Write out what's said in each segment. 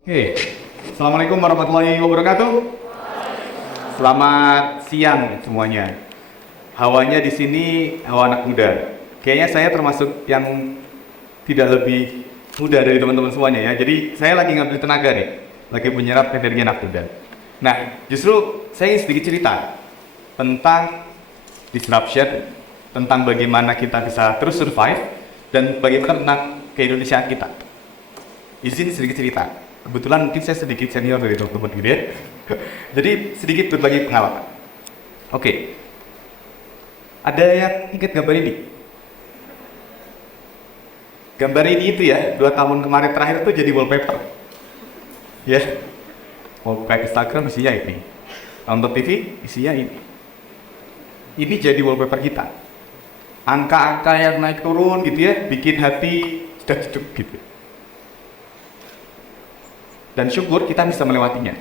Oke, Assalamualaikum warahmatullahi wabarakatuh. Selamat siang semuanya. Hawanya di sini hawa anak muda. Kayaknya saya termasuk yang tidak lebih muda dari teman-teman semuanya ya. Jadi saya lagi ngambil tenaga nih, lagi menyerap energi anak muda. Nah, justru saya ingin sedikit cerita tentang disruption, tentang bagaimana kita bisa terus survive, dan bagaimana tentang keindonesiaan kita. Izin sedikit cerita. Kebetulan mungkin saya sedikit senior dari teman-teman gitu ya. Jadi sedikit berbagi pengalaman. Oke. Ada yang ingat gambar ini? Gambar ini itu ya, 2 tahun kemarin terakhir tuh jadi wallpaper. Ya. Wallpaper Instagram isinya ini. Nonton TV isinya ini. Ini jadi wallpaper kita. Angka-angka yang naik turun gitu ya, bikin hati cedak-ceduk gitu. Dan syukur kita bisa melewatinya.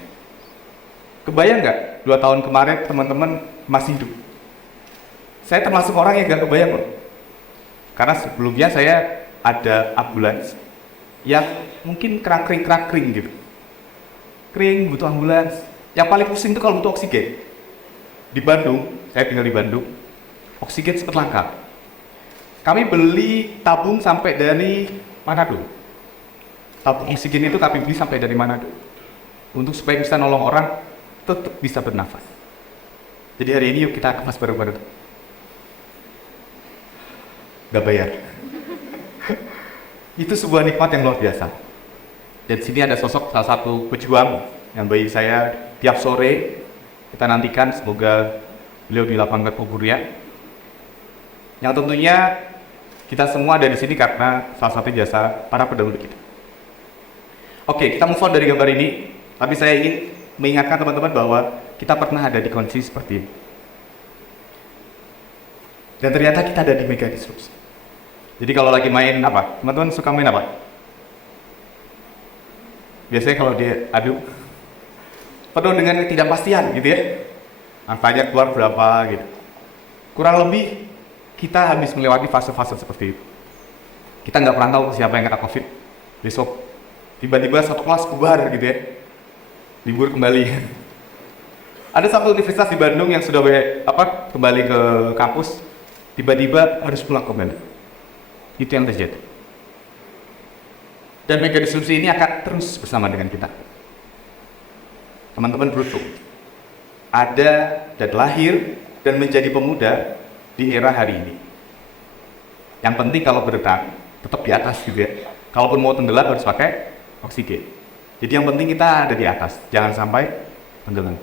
Kebayang nggak 2 tahun kemarin teman-teman masih hidup? Saya termasuk orang yang nggak kebayang loh. Karena sebelumnya saya ada ambulans yang mungkin krakring gitu. Kering, butuh ambulans. Yang paling pusing itu kalau butuh oksigen. Di Bandung, saya tinggal di Bandung, oksigen sempat langka. Kami beli tabung sampai dari Manado. Tabung oksigen itu kami beli sampai dari Manado untuk supaya bisa nolong orang tetap bisa bernafas. Jadi hari ini yuk kita kemas bareng-bareng. Gak bayar. Itu sebuah nikmat yang luar biasa. Dan sini ada sosok salah satu pejuang yang bagi saya tiap sore kita nantikan, semoga beliau dilapangkan kuburnya. Yang tentunya kita semua ada di sini karena salah satu jasa para pendahulu kita. Oke, kita move on dari gambar ini, tapi saya ingin mengingatkan teman-teman bahwa kita pernah ada di kondisi seperti ini. Dan ternyata kita ada di mega disrupsi. Jadi kalau lagi main apa? Teman-teman suka main apa? Biasanya kalau dia adu, penuh dengan ketidakpastian gitu ya. Angkanya keluar berapa gitu. Kurang lebih kita habis melewati fase-fase seperti itu. Kita nggak pernah tahu siapa yang kena COVID besok. Tiba-tiba satu kelas bubar gitu ya, libur kembali. Ada satu universitas di Bandung yang sudah kembali ke kampus, tiba-tiba harus pulang kembali. Itu yang terjadi. Dan mega disrupsi ini akan terus bersama dengan kita. Teman-teman beruntung, ada dan lahir dan menjadi pemuda di era hari ini. Yang penting kalau berenang, tetap di atas juga. Kalaupun mau tenggelam harus pakai oksigen. Jadi yang penting kita ada di atas, jangan sampai tenggelam.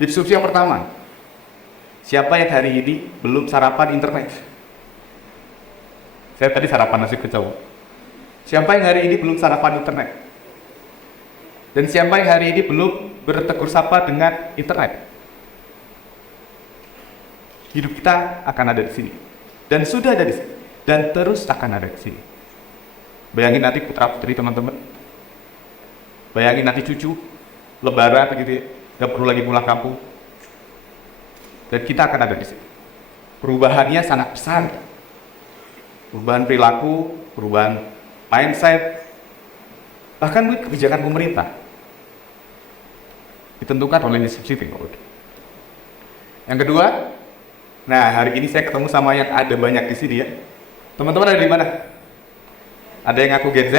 Disrupsi yang pertama, siapa yang hari ini belum sarapan internet? Saya tadi sarapan nasi kecil. Siapa yang hari ini belum sarapan internet? Dan siapa yang hari ini belum bertegur sapa dengan internet? Hidup kita akan ada di sini, dan sudah ada di sini, dan terus akan ada di sini. Bayangin nanti putra-putri teman-teman, bayangin nanti cucu, lebaran begitu ya, gak perlu lagi pulang kampung. Dan kita akan ada di sini. Perubahannya sangat besar. Perubahan perilaku, perubahan mindset, bahkan kebijakan pemerintah ditentukan oleh disrupsi teknologi. Yang kedua, nah hari ini saya ketemu sama yang ada banyak di sini ya. Teman-teman ada di mana? Ada yang ngaku Gen Z?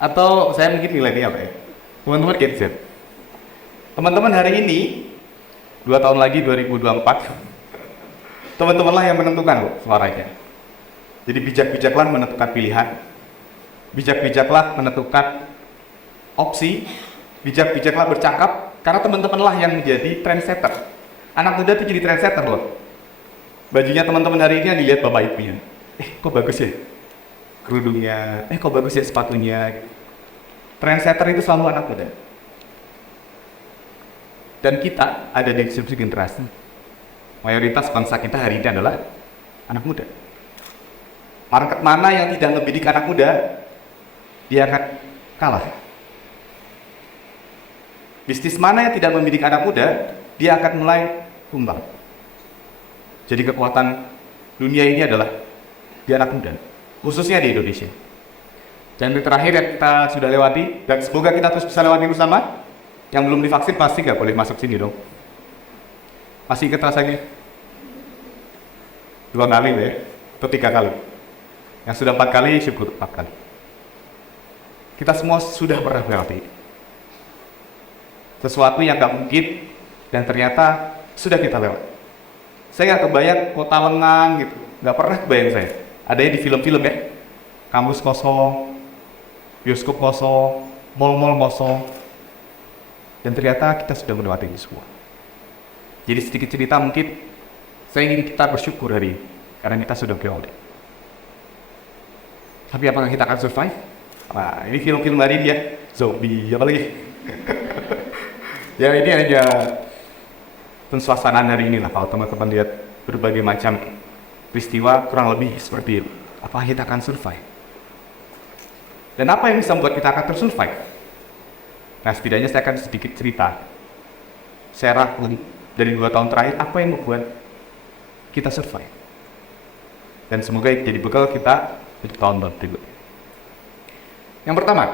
Atau saya mungkin milenial ya? Teman-teman Gen Z. Teman-teman hari ini, 2 tahun lagi 2024, teman-temanlah yang menentukan loh suaranya. Jadi bijak-bijaklah menentukan pilihan, bijak-bijaklah menentukan opsi, bijak-bijaklah bercakap, karena teman-temanlah yang menjadi trendsetter. Anak muda itu jadi trendsetter loh. Bajunya teman-teman hari ini yang dilihat bapak ibunya. Kok bagus ya? Kerudungnya, kok bagus ya sepatunya. Trendsetter itu selalu anak muda. Dan kita ada di disrupsi generasi. Mayoritas bangsa kita hari ini adalah anak muda. Market mana yang tidak ngebidik anak muda, dia akan kalah. Bisnis mana yang tidak membidik anak muda, dia akan mulai tumbang. Jadi kekuatan dunia ini adalah di anak muda, khususnya di Indonesia. Dan yang terakhir yang kita sudah lewati, dan semoga kita terus bisa lewati bersama. Yang belum divaksin pasti nggak boleh masuk sini dong. Masih ingat rasanya? 2 kali ya, atau 3 kali. Yang sudah 4 kali, syukur 4 kali. Kita semua sudah pernah melewati sesuatu yang nggak mungkin, dan ternyata sudah kita lewat. Saya nggak kebayang kota lengang gitu, nggak pernah kebayang saya. Adanya di film-film ya, kampus kosong, bioskop kosong, mal-mal kosong, dan ternyata kita sudah melewati ini semua. Jadi sedikit cerita mungkin, saya ingin kita bersyukur hari ini, karena kita sudah melewati. Tapi apakah kita akan survive? Nah, ini film-film hari ini ya, zombie, apa lagi? Ya ini hanya pensuasanaan hari ini lah, kalau teman-teman lihat berbagai macam peristiwa kurang lebih seperti itu. Apakah kita akan survive? Dan apa yang bisa membuat kita akan tersurvive? Nah, setidaknya saya akan sedikit cerita share dari 2 tahun terakhir, apa yang membuat kita survive. Dan semoga jadi bekal kita untuk tahun-tahun berikutnya. Yang pertama,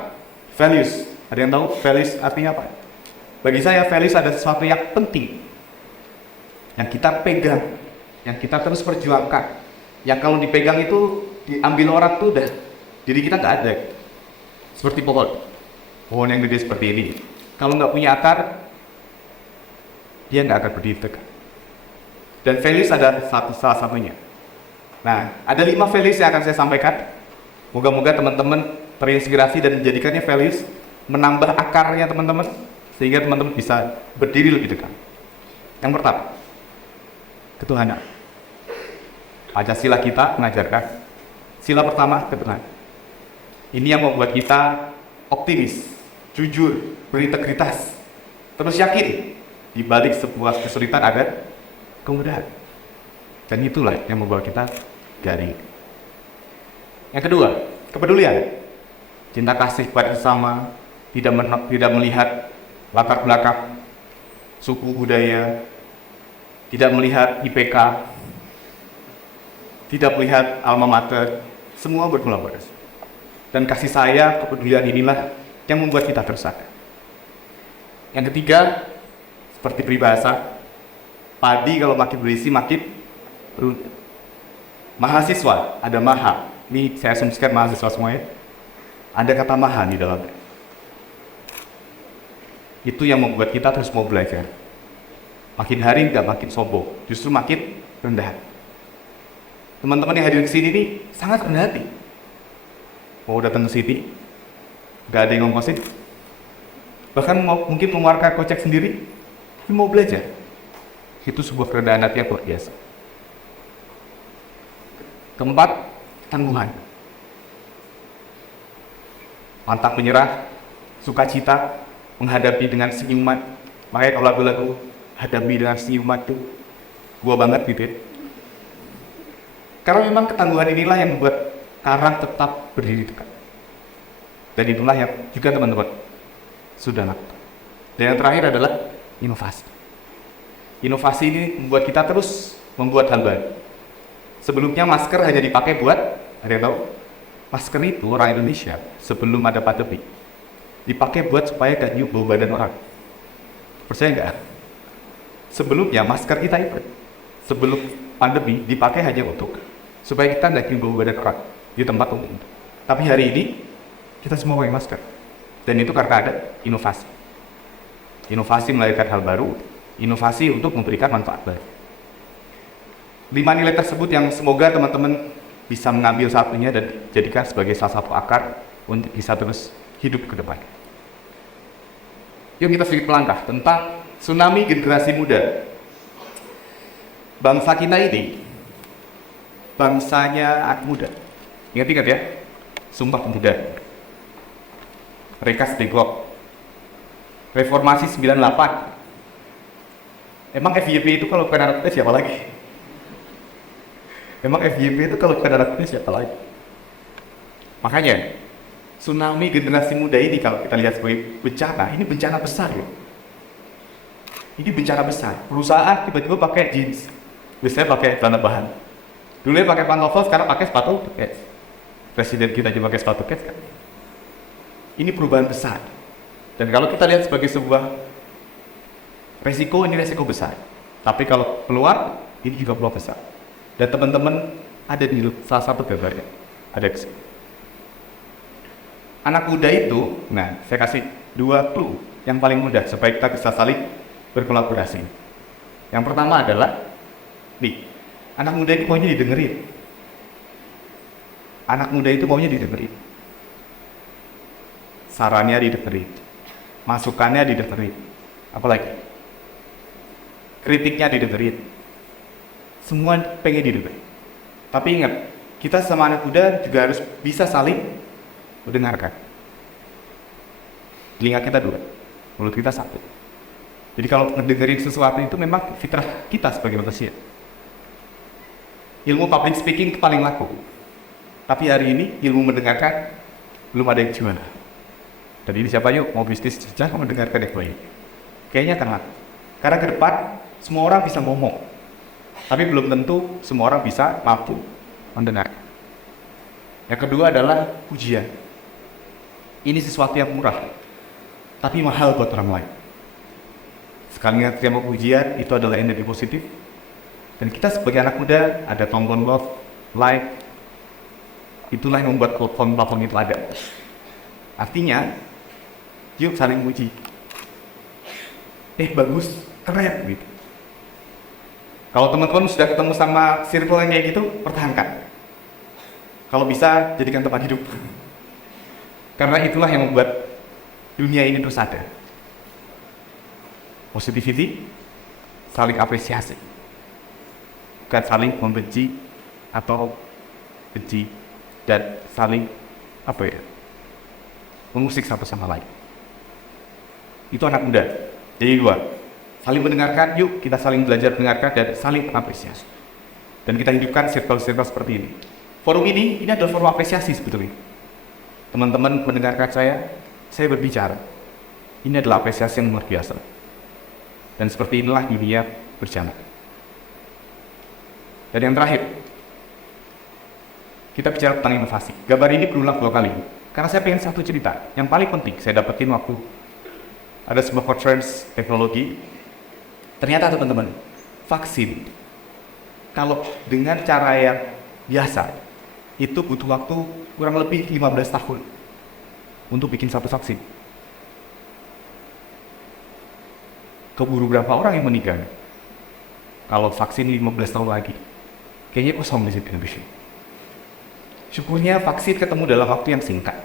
values. Ada yang tahu values artinya apa? Bagi saya, values ada sesuatu yang penting, yang kita pegang, yang kita terus perjuangkan, yang kalau dipegang itu diambil orang tuh udah diri kita nggak ada. Seperti pohon yang gede seperti ini, kalau nggak punya akar, dia nggak akan berdiri tegak. Dan values ada salah satunya. Nah, ada 5 values yang akan saya sampaikan. Moga-moga teman-teman terinspirasi dan menjadikannya values, menambah akarnya teman-teman, sehingga teman-teman bisa berdiri lebih dekat. Yang pertama, ketuhanan. Pancasila kita mengajarkan sila pertama, ketuhanan. Ini yang membuat kita optimis, jujur, berintegritas, terus yakin di balik sebuah kesulitan ada kemudahan. Dan itulah yang membawa kita garing. Yang kedua, kepedulian. Cinta kasih pada sesama, tidak melihat latar belakang, suku budaya, tidak melihat IPK, tidak melihat alma mater, semua berkolaborasi. Dan kasih sayang, kepedulian inilah yang membuat kita bersatu. Yang ketiga, seperti peribahasa, padi kalau makin berisi makin runtuh. Mahasiswa, ada maha. Ini saya asumsikan mahasiswa semuanya. Ada kata maha di dalamnya. Itu yang membuat kita terus mau belajar. Makin hari nggak makin sombong, justru makin rendah. Teman-teman yang hadir ke sini ini sangat rendah hati. Mau datang ke sini, nggak ada yang ngongkosin. Bahkan mungkin mengeluarkan kocek sendiri, tapi mau belajar. Itu sebuah kerendahan hati yang luar biasa. Keempat, tangguhan. Pantang menyerah, sukacita, menghadapi dengan senyuman. Makanya kalau lagu-lagu hadapi dengan senyuman tuh gua banget gitu ya. Karena memang ketangguhan inilah yang membuat karang tetap berdiri tegak. Dan itulah yang juga teman-teman sudah lakukan. Dan yang terakhir adalah inovasi. Inovasi ini membuat kita terus membuat hal baru. Sebelumnya masker hanya dipakai buat, ada yang tahu? Masker itu orang Indonesia sebelum ada pandemi dipakai buat supaya gak nyium bau badan orang. Percaya nggak? Sebelumnya masker kita itu sebelum pandemi dipakai hanya untuk supaya kita nggak nyium bau badan orang di tempat umum. Tapi hari ini kita semua pakai masker, dan itu karena ada inovasi. Inovasi melahirkan hal baru, inovasi untuk memberikan manfaat baru. 5 nilai tersebut yang semoga teman-teman bisa mengambil satunya dan jadikan sebagai salah satu akar untuk bisa terus hidup ke depan. Yuk kita sedikit melangkah tentang tsunami generasi muda. Bangsa kita ini bangsanya anak muda. Ingat-ingat ya, Sumpah Pemuda, Rekas Degok, Reformasi 98. Emang FYP itu kalau bukan anak muda siapa lagi? Emang FYP itu kalau bukan anak muda siapa lagi? Makanya tsunami generasi muda ini kalau kita lihat sebagai bencana, ini bencana besar ya. Ini bencana besar. Perusahaan tiba-tiba pakai jeans, biasanya pakai celana bahan. Dulu pakai pantofel, sekarang pakai sepatu kets. Presiden kita juga pakai sepatu kets kan. Ini perubahan besar. Dan kalau kita lihat sebagai sebuah resiko, ini resiko besar. Tapi kalau peluang, ini juga peluang besar. Dan teman-teman ada di salah satu gambarnya. Ada di sini. Anak muda itu, nah saya kasih 2 clue yang paling mudah supaya kita bisa saling berkolaborasi. Yang pertama adalah, nih, anak muda itu maunya didengerin. Anak muda itu maunya didengerin. Sarannya didengerin. Masukannya didengerin. Apalagi? Kritiknya didengerin. Semua pengen didengerin. Tapi ingat, kita sama anak muda juga harus bisa saling mendengarkan. Telinga kita 2, mulut kita 1. Jadi kalau ngedengerin sesuatu itu memang fitrah kita sebagai manusia. Ilmu public speaking itu paling laku. Tapi hari ini ilmu mendengarkan belum ada yang jual. Dan ini siapa yuk mau bisnis jangan mendengarkan yang baik. Kayaknya akan laku. Karena ke depan semua orang bisa ngomong. Tapi belum tentu semua orang bisa mampu mendengar. Yang kedua adalah pujian. Ini sesuatu yang murah, tapi mahal buat orang lain. Sekali terima pujian, itu adalah energi positif. Dan kita sebagai anak muda, ada tombol love, like, itulah yang membuat platform itu ada. Artinya, yuk saling puji. Bagus, keren, gitu. Kalau teman-teman sudah ketemu sama circle yang kayak gitu, pertahankan. Kalau bisa, jadikan tempat hidup. Karena itulah yang membuat dunia ini terus ada. Positivity, saling apresiasi. Bukan saling membenci atau benci dan saling mengusik satu sama lain. Itu anak muda. Jadi 2, saling mendengarkan, yuk kita saling belajar mendengarkan dan saling mengapresiasi. Dan kita hidupkan circle-circle seperti ini. Forum ini adalah forum apresiasi sebetulnya. Teman-teman mendengarkan saya berbicara. Ini adalah apresiasi yang luar biasa. Dan seperti inilah dunia berjalan. Dan yang terakhir, kita bicara tentang inovasi. Gambar ini berulang 2 kali. Karena saya pengen satu cerita yang paling penting saya dapetin waktu ada sebuah conference teknologi. Ternyata teman-teman, vaksin kalau dengan cara yang biasa itu butuh waktu kurang lebih 15 tahun untuk bikin satu vaksin. Keburu berapa orang yang meninggal? Kalau vaksin 15 tahun lagi, kayaknya kosong di situ Indonesia. Syukurnya vaksin ketemu dalam waktu yang singkat.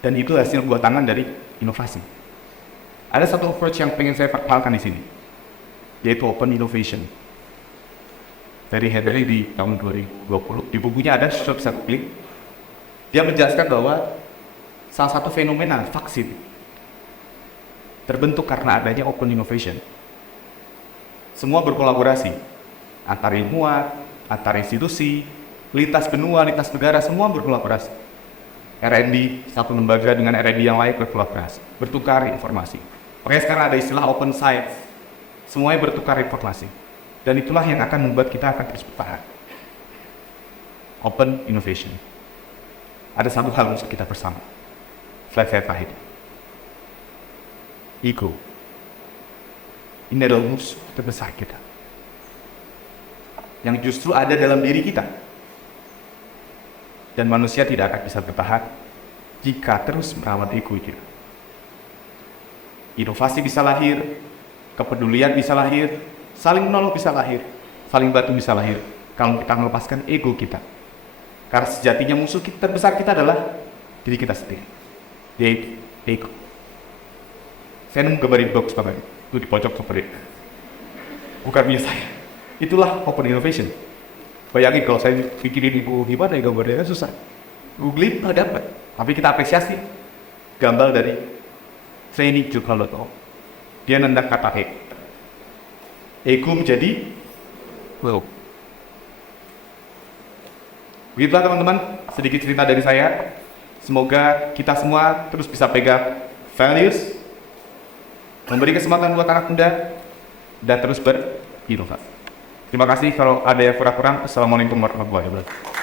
Dan itu hasil buatan dari inovasi. Ada satu approach yang pengen saya perkenalkan di sini, yaitu open innovation. Dari Hadley di tahun 2020, di bukunya ada, bisa klik. Dia menjelaskan bahwa salah satu fenomena vaksin terbentuk karena adanya open innovation. Semua berkolaborasi, antar ilmuwan, antar institusi, lintas benua, lintas negara, semua berkolaborasi. R&D, satu lembaga dengan R&D yang lain berkolaborasi, bertukar informasi. Makanya sekarang ada istilah open science, semuanya bertukar informasi. Dan itulah yang akan membuat kita akan terus bertahan. Open innovation. Ada satu hal untuk kita bersama. Slide saya terakhir. Ego. Ini adalah musuh terbesar kita. Yang justru ada dalam diri kita. Dan manusia tidak akan bisa bertahan jika terus merawat ego itu. Inovasi bisa lahir, kepedulian bisa lahir, saling menolong bisa lahir, saling bantu bisa lahir kalau kita melepaskan ego kita. Karena sejatinya musuh terbesar kita adalah diri kita sendiri, yaitu ego. Saya nemu gambar ini bagus banget, itu di pojok seperti itu. Bukan punya saya. Itulah open innovation. Bayangin kalau saya pikirin ibu gimana ya gambarnya, susah. Googling nggak dapat. Tapi kita apresiasi gambar dari training juga loh. Dia nendang kata ego menjadi wow. Begitulah teman-teman, sedikit cerita dari saya. Semoga kita semua terus bisa pegang values, memberi kesempatan buat anak muda, dan terus berinovasi. Terima kasih. Kalau ada yang kurang-kurang, Assalamualaikum warahmatullahi wabarakatuh.